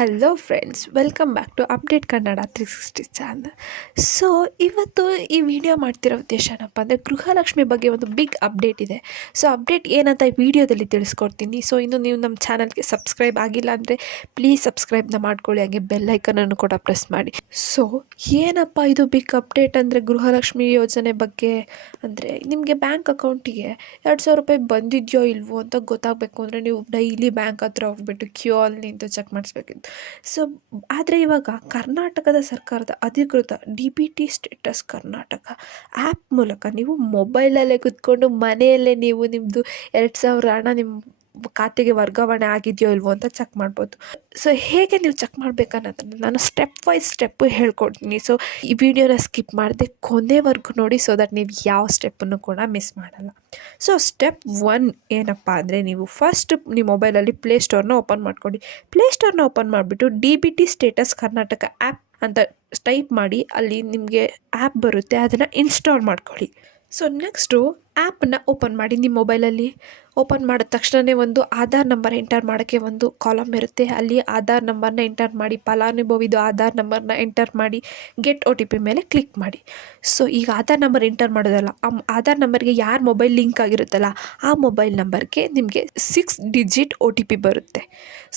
Hello friends, welcome back to update Kannada 360 channel. So ಇವತ್ತು ಈ video ಮಾಡ್ತಿರೋ ಉದ್ದೇಶ ಏನಪ್ಪ ಅಂದರೆ, ಗೃಹಲಕ್ಷ್ಮಿ ಬಗ್ಗೆ ಒಂದು ಬಿಗ್ ಅಪ್ಡೇಟ್ ಇದೆ. ಸೊ ಅಪ್ಡೇಟ್ ಏನಂತ ಈ ವಿಡಿಯೋದಲ್ಲಿ ತಿಳಿಸ್ಕೊಡ್ತೀನಿ. ಸೊ ಇನ್ನು ನೀವು ನಮ್ಮ ಚಾನಲ್ಗೆ ಸಬ್ಸ್ಕ್ರೈಬ್ ಆಗಿಲ್ಲ ಅಂದರೆ ಪ್ಲೀಸ್ ಸಬ್ಸ್ಕ್ರೈಬ್ನ ಮಾಡ್ಕೊಳ್ಳಿ, ಹಾಗೆ ಬೆಲ್ಲೈಕನನ್ನು ಕೂಡ ಪ್ರೆಸ್ ಮಾಡಿ. ಸೊ ಏನಪ್ಪ ಇದು ಬಿಗ್ ಅಪ್ಡೇಟ್ ಅಂದರೆ, ಗೃಹಲಕ್ಷ್ಮಿ ಯೋಜನೆ ಬಗ್ಗೆ ಅಂದರೆ ನಿಮಗೆ ಬ್ಯಾಂಕ್ ಅಕೌಂಟಿಗೆ 2,000 ರೂಪಾಯಿ ಬಂದಿದೆಯೋ ಇಲ್ವೋ ಅಂತ ಗೊತ್ತಾಗಬೇಕು ಅಂದರೆ ನೀವು ಡೈಲಿ ಬ್ಯಾಂಕ್ ಹತ್ರ ಹೋಗ್ಬಿಟ್ಟು ಕ್ಯೂ ಅಲ್ಲಿ ನಿಂತು ಚೆಕ್ ಮಾಡಿಸ್ಬೇಕಿತ್ತು. ಸೊ ಆದರೆ ಇವಾಗ ಕರ್ನಾಟಕದ ಸರ್ಕಾರದ ಅಧಿಕೃತ DBT ಸ್ಟೇಟಸ್ ಕರ್ನಾಟಕ ಆ್ಯಪ್ ಮೂಲಕ ನೀವು ಮೊಬೈಲಲ್ಲೇ ಕೂತ್ಕೊಂಡು ಮನೆಯಲ್ಲೇ ನೀವು ನಿಮ್ಮದು 2,000 ಹಣ ನಿಮ್ಮ ಖಾತೆಗೆ ವರ್ಗಾವಣೆ ಆಗಿದೆಯೋ ಇಲ್ವೋ ಅಂತ ಚೆಕ್ ಮಾಡ್ಬೋದು. ಸೊ ಹೇಗೆ ನೀವು ಚೆಕ್ ಮಾಡಬೇಕನ್ನೋದನ್ನು ನಾನು ಸ್ಟೆಪ್ ವೈಸ್ ಸ್ಟೆಪ್ಪು ಹೇಳ್ಕೊಡ್ತೀನಿ. ಸೊ ಈ ವಿಡಿಯೋನ ಸ್ಕಿಪ್ ಮಾಡದೆ ಕೊನೆವರೆಗೂ ನೋಡಿ, ಸೊ ದಟ್ ನೀವು ಯಾವ ಸ್ಟೆಪ್ಪನ್ನು ಕೂಡ ಮಿಸ್ ಮಾಡಲ್ಲ. ಸೊ ಸ್ಟೆಪ್ 1 ಏನಪ್ಪ ಅಂದರೆ, ನೀವು ಫಸ್ಟ್ ನಿಮ್ಮ ಮೊಬೈಲಲ್ಲಿ ಪ್ಲೇಸ್ಟೋರ್ನ ಓಪನ್ ಮಾಡ್ಕೊಳ್ಳಿ. ಪ್ಲೇಸ್ಟೋರ್ನ ಓಪನ್ ಮಾಡಿಬಿಟ್ಟು DBT ಸ್ಟೇಟಸ್ ಕರ್ನಾಟಕ ಆ್ಯಪ್ ಅಂತ ಟೈಪ್ ಮಾಡಿ, ಅಲ್ಲಿ ನಿಮಗೆ ಆ್ಯಪ್ ಬರುತ್ತೆ, ಅದನ್ನು ಇನ್ಸ್ಟಾಲ್ ಮಾಡ್ಕೊಳ್ಳಿ. ಸೊ ನೆಕ್ಸ್ಟು ಆ್ಯಪನ್ನು ಓಪನ್ ಮಾಡಿ. ನಿಮ್ಮ ಮೊಬೈಲಲ್ಲಿ ಓಪನ್ ಮಾಡಿದ ತಕ್ಷಣವೇ ಒಂದು ಆಧಾರ್ ನಂಬರ್ ಎಂಟರ್ ಮಾಡೋಕ್ಕೆ ಒಂದು ಕಾಲಮ್ ಇರುತ್ತೆ. ಅಲ್ಲಿ ಆಧಾರ್ ನಂಬರ್ನ ಎಂಟರ್ ಮಾಡಿ, ಫಲಾನುಭವಿದು ಆಧಾರ್ ನಂಬರ್ನ ಎಂಟರ್ ಮಾಡಿ, ಗೆಟ್ OTP ಮೇಲೆ ಕ್ಲಿಕ್ ಮಾಡಿ. ಸೊ ಈಗ ಆಧಾರ್ ನಂಬರ್ ಎಂಟರ್ ಮಾಡೋದಲ್ಲ, ಆ ಆಧಾರ್ ನಂಬರ್ಗೆ ಯಾರ ಮೊಬೈಲ್ ಲಿಂಕ್ ಆಗಿರುತ್ತಲ್ಲ ಆ ಮೊಬೈಲ್ ನಂಬರ್ಗೆ ನಿಮಗೆ 6 ಡಿಜಿಟ್ OTP ಬರುತ್ತೆ.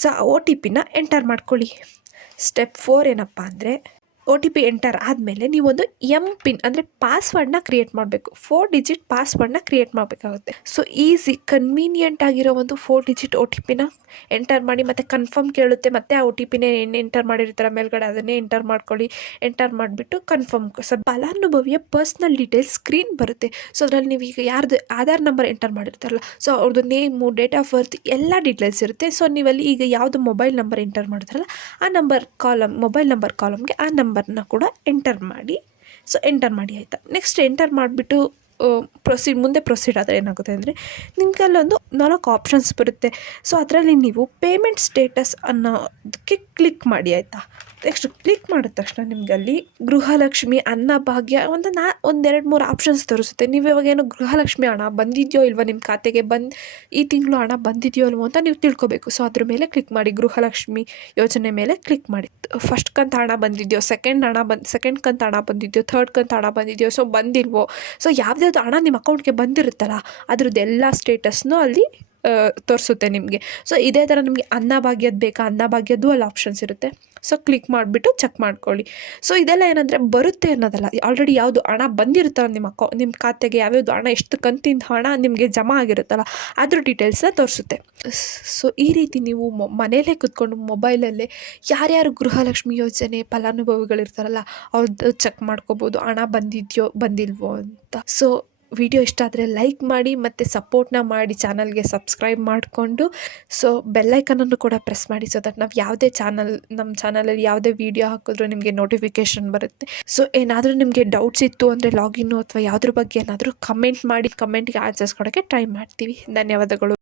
ಸೊ ಆ OTPನ ಎಂಟರ್ ಮಾಡ್ಕೊಳ್ಳಿ. ಸ್ಟೆಪ್ 4 ಏನಪ್ಪ ಅಂದರೆ, OTP ಎಂಟರ್ ಆದಮೇಲೆ ನೀವೊಂದು MPIN ಅಂದರೆ ಪಾಸ್ವರ್ಡ್ನ ಕ್ರಿಯೇಟ್ ಮಾಡಬೇಕು. 4 ಡಿಜಿಟ್ ಪಾಸ್ವರ್ಡ್ನ ಕ್ರಿಯೇಟ್ ಮಾಡಬೇಕಾಗುತ್ತೆ. ಸೊ ಈಸಿ ಕನ್ವೀನಿಯೆಂಟ್ ಆಗಿರೋ ಒಂದು 4 ಡಿಜಿಟ್ OTPನ ಎಂಟರ್ ಮಾಡಿ, ಮತ್ತು ಕನ್ಫರ್ಮ್ ಕೇಳುತ್ತೆ, ಮತ್ತು ಆ OTPನೇ ಎಂಟರ್ ಮಾಡಿರ್ತಾರೆ ಮೇಲ್ಗಡೆ, ಅದನ್ನೇ ಎಂಟರ್ ಮಾಡ್ಕೊಳ್ಳಿ. ಎಂಟರ್ ಮಾಡಿಬಿಟ್ಟು ಕನ್ಫರ್ಮ್. ಸೊ ಫಲಾನುಭವಿಯ ಪರ್ಸ್ನಲ್ ಡೀಟೇಲ್ಸ್ ಸ್ಕ್ರೀನ್ ಬರುತ್ತೆ. ಸೊ ಅದರಲ್ಲಿ ನೀವು ಈಗ ಯಾರ್ದು ಆಧಾರ್ ನಂಬರ್ ಎಂಟರ್ ಮಾಡಿರ್ತಾರಲ್ಲ, ಸೊ ಅವ್ರದ್ದು ನೇಮು, ಡೇಟ್ ಆಫ್ ಬರ್ತ್ ಎಲ್ಲ ಡೀಟೇಲ್ಸ್ ಇರುತ್ತೆ. ಸೊ ನೀವಲ್ಲಿ ಈಗ ಯಾವುದು ಮೊಬೈಲ್ ನಂಬರ್ ಎಂಟರ್ ಮಾಡಿದ್ರಲ್ಲ ಆ ನಂಬರ್ ಕಾಲಮ್, ಮೊಬೈಲ್ ನಂಬರ್ ಕಾಲಮ್ಗೆ ಆ ನಂಬರ್ನ ಕೂಡ ಎಂಟರ್ ಮಾಡಿ. ಸೊ ಎಂಟರ್ ಮಾಡಿ ಆಯಿತಾ. ನೆಕ್ಸ್ಟ್ ಎಂಟರ್ ಮಾಡಿಬಿಟ್ಟು ಮುಂದೆ ಪ್ರೊಸೀಡ್ ಆದರೆ ಏನಾಗುತ್ತೆ ಅಂದರೆ, ನಿಮ್ಗೆ ಅಲ್ಲೊಂದು 4 ಆಪ್ಷನ್ಸ್ ಬರುತ್ತೆ. ಸೊ ಅದರಲ್ಲಿ ನೀವು ಪೇಮೆಂಟ್ ಸ್ಟೇಟಸ್ ಅನ್ನೋದಕ್ಕೆ ಕ್ಲಿಕ್ ಮಾಡಿ ಆಯಿತಾ. ನೆಕ್ಸ್ಟ್ ಕ್ಲಿಕ್ ಮಾಡಿದ ತಕ್ಷಣ ನಿಮ್ಗೆ ಅಲ್ಲಿ ಗೃಹಲಕ್ಷ್ಮಿ, ಅನ್ನಭಾಗ್ಯ ಒಂದು 2-3 ಆಪ್ಷನ್ಸ್ ತೋರಿಸುತ್ತೆ. ನೀವು ಇವಾಗೇನು ಗೃಹಲಕ್ಷ್ಮಿ ಹಣ ಬಂದಿದೆಯೋ ಇಲ್ವೋ, ನಿಮ್ಮ ಖಾತೆಗೆ ಈ ತಿಂಗಳು ಹಣ ಬಂದಿದೆಯೋ ಇಲ್ವೋ ಅಂತ ನೀವು ತಿಳ್ಕೊಬೇಕು. ಸೊ ಅದ್ರ ಮೇಲೆ ಕ್ಲಿಕ್ ಮಾಡಿ, ಗೃಹಲಕ್ಷ್ಮಿ ಯೋಜನೆ ಮೇಲೆ ಕ್ಲಿಕ್ ಮಾಡಿ. ಫಸ್ಟ್ ಕಂತು ಹಣ ಬಂದಿದೆಯೋ, ಸೆಕೆಂಡ್ ಕಂತು ಹಣ ಬಂದಿದೆಯೋ, ಥರ್ಡ್ ಕಂತು ಹಣ ಬಂದಿದೆಯೋ, ಸೊ ಬಂದಿಲ್ವೋ, ಸೊ ಯಾವ್ದ್ಯಾವ್ದು ಹಣ ನಿಮ್ಮ ಅಕೌಂಟ್ಗೆ ಬಂದಿರುತ್ತಲ್ಲ ಅದ್ರದ್ದು ಎಲ್ಲ ಸ್ಟೇಟಸ್ನೂ ಅಲ್ಲಿ ತೋರಿಸುತ್ತೆ ನಿಮಗೆ. ಸೊ ಇದೇ ಥರ ನಿಮಗೆ ಅನ್ನಭಾಗ್ಯದ ಬೇಕಾ, ಅನ್ನಭಾಗ್ಯದ್ದು ಅಲ್ಲಿ ಆಪ್ಷನ್ಸ್ ಇರುತ್ತೆ. ಸೊ ಕ್ಲಿಕ್ ಮಾಡಿಬಿಟ್ಟು ಚೆಕ್ ಮಾಡ್ಕೊಳ್ಳಿ. ಸೊ ಇದೆಲ್ಲ ಏನಂದರೆ ಬರುತ್ತೆ ಅನ್ನೋದಲ್ಲ, ಆಲ್ರೆಡಿ ಯಾವುದು ಹಣ ಬಂದಿರುತ್ತಲ್ಲ ನಿಮ್ಮ ಖಾತೆಗೆ, ಯಾವ್ಯಾವುದು ಹಣ, ಎಷ್ಟು ಕಂತಿಂದ ಹಣ ನಿಮಗೆ ಜಮಾ ಆಗಿರುತ್ತಲ್ಲ ಅದ್ರ ಡೀಟೇಲ್ಸ್ನ ತೋರಿಸುತ್ತೆ. ಸೊ ಈ ರೀತಿ ನೀವು ಮನೆಯಲ್ಲೇ ಕೂತ್ಕೊಂಡು ಮೊಬೈಲಲ್ಲೇ ಯಾರ್ಯಾರು ಗೃಹಲಕ್ಷ್ಮಿ ಯೋಜನೆ ಫಲಾನುಭವಿಗಳಿರ್ತಾರಲ್ಲ ಅವ್ರದ್ದು ಚೆಕ್ ಮಾಡ್ಕೋಬೋದು, ಹಣ ಬಂದಿದೆಯೋ ಬಂದಿಲ್ವೋ ಅಂತ. ಸೊ ವಿಡಿಯೋ ಇಷ್ಟ ಆದರೆ ಲೈಕ್ ಮಾಡಿ, ಮತ್ತು ಸಪೋರ್ಟ್ನ ಮಾಡಿ, ಚಾನಲ್ಗೆ ಸಬ್ಸ್ಕ್ರೈಬ್ ಮಾಡಿಕೊಂಡು ಸೊ ಬೆಲ್ಲೈಕನನ್ನು ಕೂಡ ಪ್ರೆಸ್ ಮಾಡಿ. ಸೊ ದಟ್ ನಾವು ಯಾವುದೇ ನಮ್ಮ ಚಾನಲಲ್ಲಿ ಯಾವುದೇ ವಿಡಿಯೋ ಹಾಕಿದ್ರೂ ನಿಮಗೆ ನೋಟಿಫಿಕೇಷನ್ ಬರುತ್ತೆ. ಸೊ ಏನಾದರೂ ನಿಮಗೆ ಡೌಟ್ಸ್ ಇತ್ತು ಅಂದರೆ ಲಾಗಿನ್ನು ಅಥವಾ ಯಾವುದ್ರ ಬಗ್ಗೆ ಏನಾದರೂ ಕಮೆಂಟ್ ಮಾಡಿ, ಕಮೆಂಟ್ಗೆ ಆನ್ಸರ್ಸ್ ಕೊಡೋಕ್ಕೆ ಟ್ರೈ ಮಾಡ್ತೀವಿ. ಧನ್ಯವಾದಗಳು.